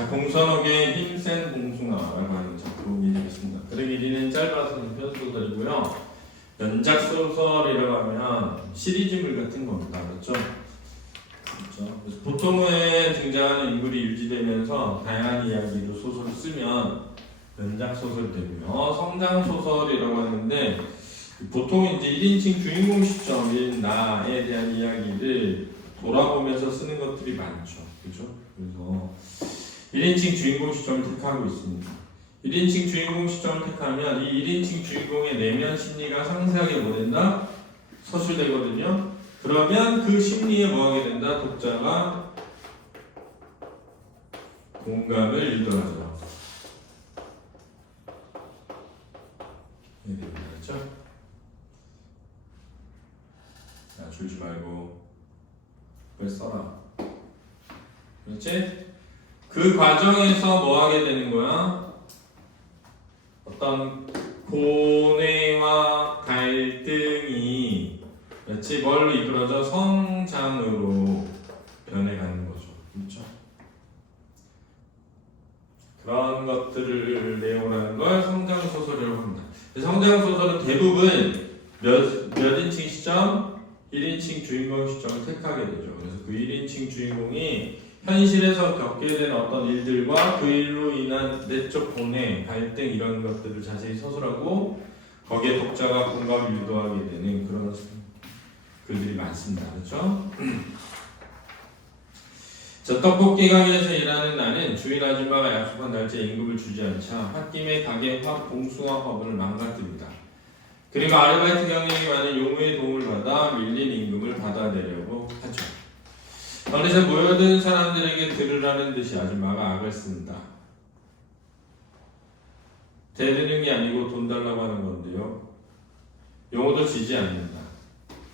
자, 공선옥의 힘센 봉숭아라고 하는 작품이 되겠습니다. 글의 길이는 짧아서 편소설이고요. 연작소설이라고 하면 시리즈물 같은 겁니다. 그렇죠? 그렇죠? 그래서 보통은 등장하는 인물이 유지되면서 다양한 이야기로 소설을 쓰면 연작소설이 되고요. 성장소설이라고 하는데 보통 이제 1인칭 주인공 시점인 나에 대한 이야기를 돌아보면서 쓰는 것들이 많죠. 그죠? 그래서 1인칭 주인공 시점을 택하고 있습니다. 1인칭 주인공 시점을 택하면 이 1인칭 주인공의 내면 심리가 상세하게 뭐 된다? 서술되거든요. 그러면 그 심리에 뭐 하게 된다? 독자가 공감을 유도하죠. 이렇게 됩니다. 그렇죠? 자, 줄지 말고 빨리 써라. 그렇지? 그 과정에서 뭐 하게 되는 거야? 어떤 고뇌와 갈등이 그렇지? 뭘로 이끌어져? 성장으로 변해가는 거죠. 그렇죠? 그런 것들을 내용을 하는 걸 성장소설이라고 합니다. 성장소설은 대부분 몇 인칭 시점? 1인칭 주인공 시점을 택하게 되죠. 그래서 그 1인칭 주인공이 현실에서 겪게 된 어떤 일들과 그 일로 인한 내적 고뇌, 갈등 이런 것들을 자세히 서술하고 거기에 독자가 공감을 유도하게 되는 그런 글들이 많습니다. 그렇죠? 자, 떡볶이 가게에서 일하는 나는 주인 아줌마가 약속한 날짜에 임금을 주지 않자 홧김에 가게 봉숭아 화분을 망가뜨립니다. 그리고 아르바이트 경력이 많은 용우의 도움을 받아 밀린 임금을 받아내려고 하죠. 어느새 모여든 사람들에게 들으라는 듯이 아줌마가 악을 씁니다. 대드는 게 아니고 돈 달라고 하는 건데요. 용우도 지지 않는다.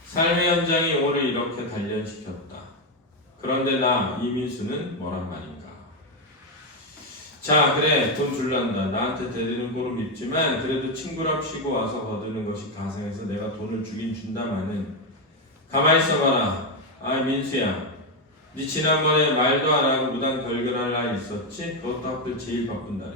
삶의 현장이 용우를 이렇게 단련시켰다. 그런데 나 이민수는 뭐란 말인가. 자, 그래 돈 줄란다. 나한테 대드는 꼴은 밉지만 그래도 친구랍시고 와서 거두는 것이 가상해서 내가 돈을 주긴 준다마는 가만히 있어봐라. 아, 민수야, 네 지난번에 말도 안 하고 무단 결근할 날 있었지? 그것도 하필 제일 바쁜 날에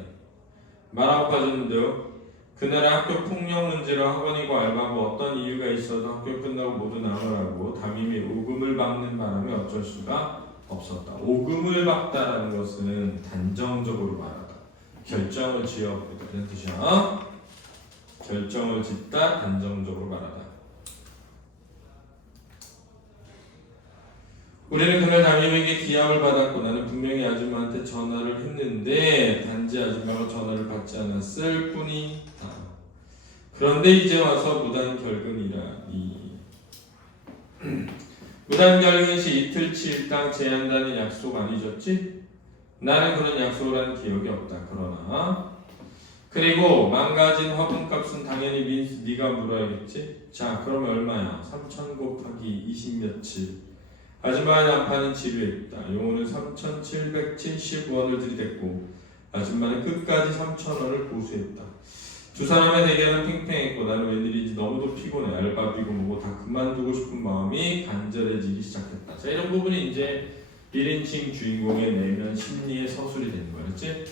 말하고 빠졌는데요. 그날 학교 폭력 문제로 학원이고 알바고 어떤 이유가 있어서 학교 끝나고 모두 나오라고 담임이 오금을 박는 바람에 어쩔 수가 없었다. 오금을 박다라는 것은 단정적으로 말하다. 결정을 지어보다 이런 뜻이야. 결정을 짓다, 단정적으로 말하다. 우리는 그날 담임에게 기합을 받았고 나는 분명히 아줌마한테 전화를 했는데 단지 아줌마가 전화를 받지 않았을 뿐이다. 그런데 이제 와서 무단 결근이라니. 무단 결근 시 이틀치 일당 제한다는 약속 안 잊었지? 나는 그런 약속을 한 기억이 없다. 그러나 그리고 망가진 화분값은 당연히 민수 네가 물어야겠지? 자, 그러면 얼마야? 3,000 곱하기 20 며칠. 아줌마의 남편은 지루했다. 용우는 3,770원을 들이댔고 아줌마는 끝까지 3,000원을 고수했다. 두 사람의 대결은 팽팽했고 나는 웬일인지 너무도 피곤해. 알바비고 뭐고 다 그만두고 싶은 마음이 간절해지기 시작했다. 자, 이런 부분이 이제 1인칭 주인공의 내면 심리의 서술이 되는 거야. 그렇지?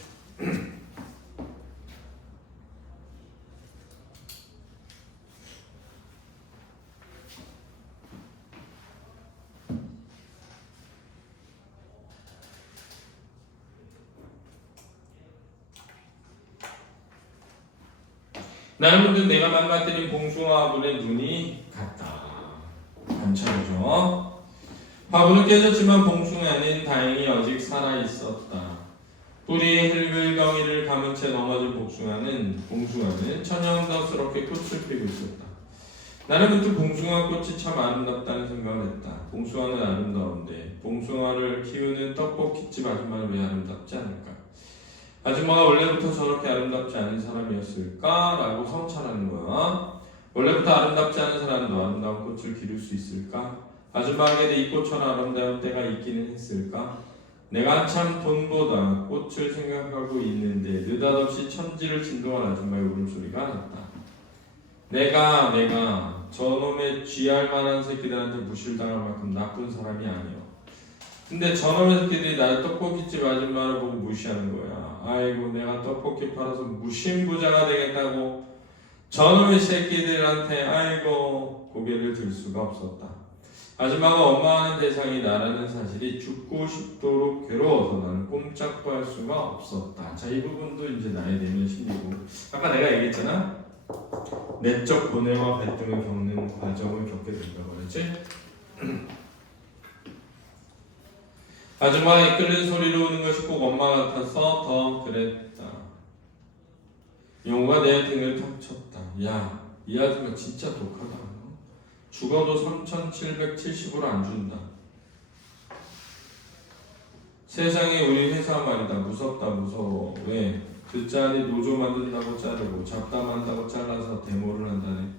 나는 문득 내가 망가뜨린 봉숭아 화분의 눈이 갔다. 관찰이죠. 화분은 깨졌지만 봉숭아는 다행히 아직 살아있었다. 뿌리에 흙을덩이를 감은 채 넘어진 봉숭아는 천연덕스럽게 꽃을 피고 있었다. 나는 문득 봉숭아 꽃이 참 아름답다는 생각을 했다. 봉숭아는 아름다운데 봉숭아를 키우는 떡볶이집 아줌마는 왜 아름답지 않을까? 아줌마가 원래부터 저렇게 아름답지 않은 사람이었을까? 라고 성찰하는 거야. 원래부터 아름답지 않은 사람도 아름다운 꽃을 기를 수 있을까? 아줌마에게 이 꽃처럼 아름다운 때가 있기는 했을까? 내가 한참 돈보다 꽃을 생각하고 있는데 느닷없이 천지를 진동한 아줌마의 울음소리가 났다. 내가 저놈의 쥐할 만한 새끼들한테 무실당할 만큼 나쁜 사람이 아니오. 근데 저놈의 새끼들이 나를 떡볶이집 아줌마를 보고 무시하는 거야. 아이고 내가 떡볶이 팔아서 무신부자가 되겠다고 저놈의 새끼들한테 아이고 고개를 들 수가 없었다. 아줌마가 원망하는 대상이 나라는 사실이 죽고 싶도록 괴로워서 나는 꼼짝도 할 수가 없었다. 자, 이 부분도 이제 나의 내면 심리고 아까 내가 얘기했잖아. 내적 고뇌와 갈등을 겪는 과정을 겪게 된다고 그랬지? 아줌마가 이끌는 소리로 우는 것이 꼭 엄마 같아서 더 그랬다. 용우가 내 등을 탁 쳤다. 야, 이 아줌마 진짜 독하다. 죽어도 3,770으로 안 준다. 세상에 우리 회사 말이다. 무섭다 무서워. 왜? 그 짤이 노조 만든다고 자르고 잡담한다고 잘라서 데모를 한다네.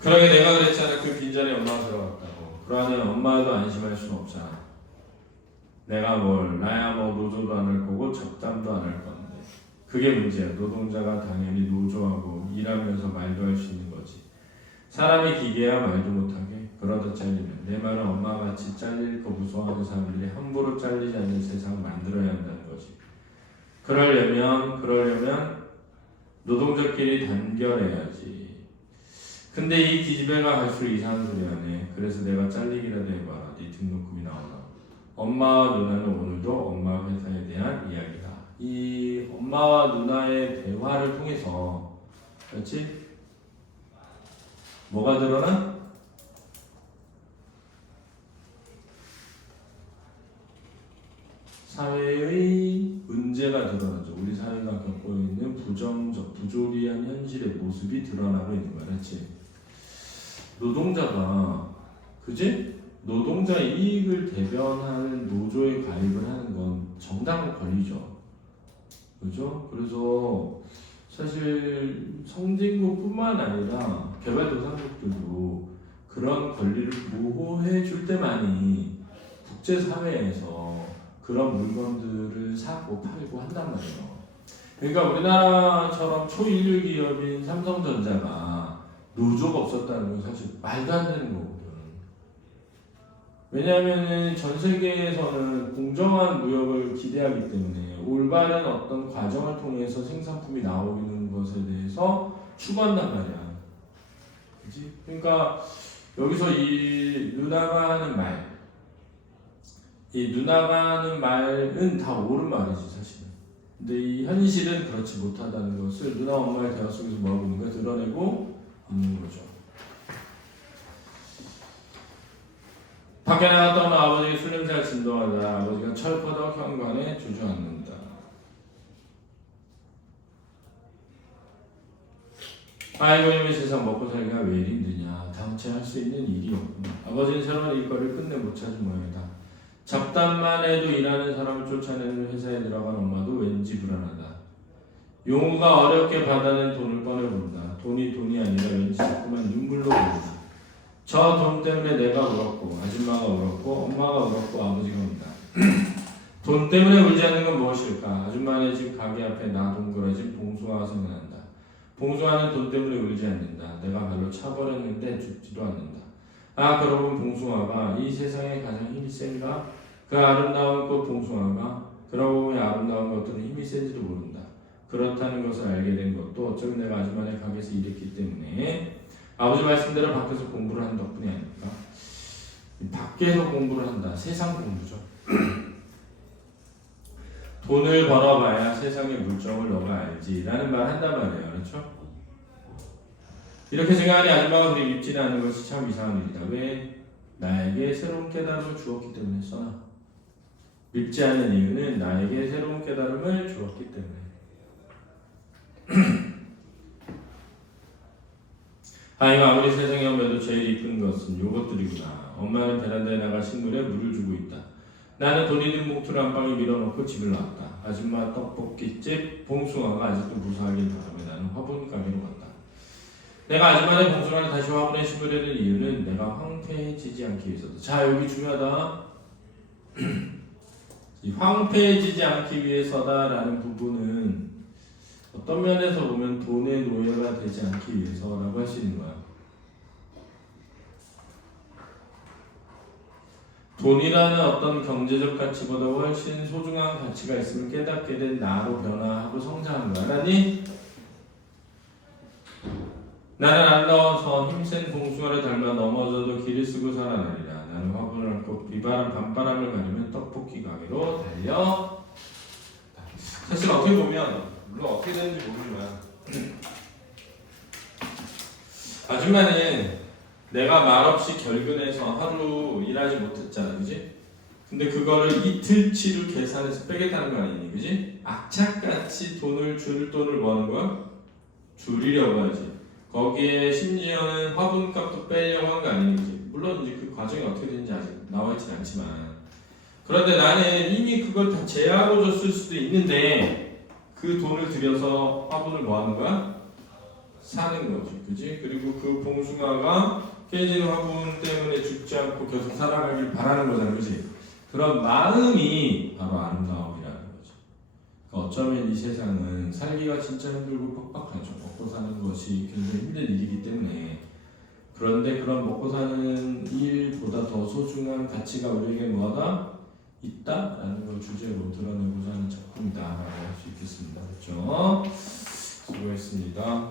그러게 내가 그랬잖아. 그 빈자리에 엄마가 들어갔다고. 그러니 엄마도 안심할 수는 없잖아. 내가 뭘 나야 뭐 노조도 안 할 거고 잡담도 안 할 건데 그게 문제야. 노동자가 당연히 노조하고 일하면서 말도 할 수 있는 거지. 사람이 기계야 말도 못하게 그러다 잘리면 내 말은 엄마같이 잘릴 거 무서워하는 사람들이 함부로 잘리지 않는 세상 만들어야 한다는 거지. 그러려면 노동자끼리 단결해야지. 근데 이 기집애가 갈수록 이상한 소리 하네. 그래서 내가 잘리기라도 해봐라. 네 등록금이 나오나. 엄마와 누나는 오늘도 엄마 회사에 대한 이야기다. 이 엄마와 누나의 대화를 통해서 그렇지? 뭐가 드러나? 사회의 문제가 드러나죠. 우리 사회가 겪고 있는 부정적, 부조리한 현실의 모습이 드러나고 있는 거야. 그렇지? 노동자가 그지? 노동자 이익을 대변하는 노조에 가입을 하는 건 정당한 권리죠. 그죠? 그래서 사실 선진국뿐만 아니라 개발도상국들도 그런 권리를 보호해 줄 때만이 국제사회에서 그런 물건들을 사고 팔고 한단 말이에요. 그러니까 우리나라처럼 초일류 기업인 삼성전자가 노조가 없었다는 건 사실 말도 안 되는 거거든. 왜냐하면 전 세계에서는 공정한 무역을 기대하기 때문에 올바른 어떤 과정을 통해서 생산품이 나오는 것에 대해서 추구한단 말이야. 그치? 그러니까 여기서 이 누나가 하는 말, 이 누나가 하는 말은 다 옳은 말이지 사실은. 근데 이 현실은 그렇지 못하다는 것을 누나 엄마의 대화 속에서 뭐하고 있는 거야? 드러내고 있는 거죠. 밖에 나갔다 오는 아버지가 술 냄새가 진동하다. 아버지가 철퍼덕 현관에 주저앉는다. 아이고 이놈의 세상 먹고 살기가 왜 이리 힘드냐. 당체 할 수 있는 일이 없구나. 아버지는 새로운 일거리를 끝내 못 찾은 모양이다. 잡담만 해도 일하는 사람을 쫓아내는 회사에 들어간 엄마도 왠지 불안하다. 용우가 어렵게 받아낸 돈을 꺼내본다. 돈이 아니라 왠지 자꾸만 눈물로 보인다. 저 돈 때문에 내가 울었고 아줌마가 울었고 엄마가 울었고 아버지가 운다. 돈 때문에 울지 않는 건 무엇일까? 아줌마네 집 가게 앞에 나 동그라진 봉숭아가 생각난다. 봉숭아는 돈 때문에 울지 않는다. 내가 발로 차버렸는데 죽지도 않는다. 아 그러면 봉숭아가 이 세상에 가장 힘이 센가? 그 아름다운 꽃 봉숭아가 그러고 보면 아름다운 것들은 힘이 센지도 모른다. 그렇다는 것을 알게 된 것도 어쩌면 내가 아줌마네 가게에서 일했기 때문에 아버지 말씀대로 밖에서 공부를 한 덕분이 아닐까? 밖에서 공부를 한다. 세상 공부죠. 돈을 벌어봐야 세상의 물정을 너가 알지 라는 말 한단 말이에요. 그렇죠? 이렇게 생각하니 아줌마가 그리 밉지는 않은 것이 참 이상한 일이다. 왜? 나에게 새로운 깨달음을 주었기 때문에 써나. 밉지 않은 이유는 나에게 새로운 깨달음을 주었기 때문에. 아이가 아무리 세상에 오면도 제일 이쁜 것은 요것들이구나. 엄마는 베란다에 나가 식물에 물을 주고 있다. 나는 돈 있는 봉투를 한 방에 밀어넣고 집을 나왔다. 아줌마 떡볶이집 봉숭아가 아직도 무사하길 바라며 나는 화분 가게로 갔다. 내가 아줌마의 봉숭아를 다시 화분에 심으려는 이유는 내가 황폐해지지 않기 위해서다. 자 여기 중요하다. 이 황폐해지지 않기 위해서다라는 부분은 어떤 면에서 보면 돈의 노예가 되지 않기 위해서라고 할 수 있는 거야. 돈이라는 어떤 경제적 가치보다 훨씬 소중한 가치가 있음을 깨닫게 된 나로 변화하고 성장하는 거야. 알았니? 나는 아름다워서 힘센 봉숭아를 닮아 넘어져도 길을 쓰고 살아나리라. 나는 화분을 안고 비바람 밤바람을 가리면 떡볶이 가게로 달려. 사실 어떻게 보면 물론 어떻게 되는지 모르지만 아줌마는 내가 말없이 결근해서 하루 일하지 못했잖아, 그지? 근데 그거를 이틀치를 계산해서 빼겠다는 거 아니니, 그지? 악착같이 줄 돈을 뭐 하는 거야? 줄이려고 하지. 거기에 심지어는 화분값도 빼려고 한 거 아니니, 그지? 물론 이제 그 과정이 어떻게 되는지 아직 나와 있진 않지만, 그런데 나는 이미 그걸 다 제하고 줬을 수도 있는데 그 돈을 들여서 화분을 뭐 하는 거야? 사는 거지, 그지? 그리고 그 봉숭아가 깨지는 화분 때문에 죽지 않고 계속 살아가길 바라는 거잖아, 그지? 그런 마음이 바로 아름다움이라는 거지. 그러니까 어쩌면 이 세상은 살기가 진짜 힘들고 빡빡하죠. 먹고 사는 것이 굉장히 힘든 일이기 때문에. 그런데 그런 먹고 사는 일보다 더 소중한 가치가 우리에게 뭐하다? 있다라는 걸 주제로 드러내고자 하는 작품이다 라고 할 수 있겠습니다. 그렇죠? 수고했습니다.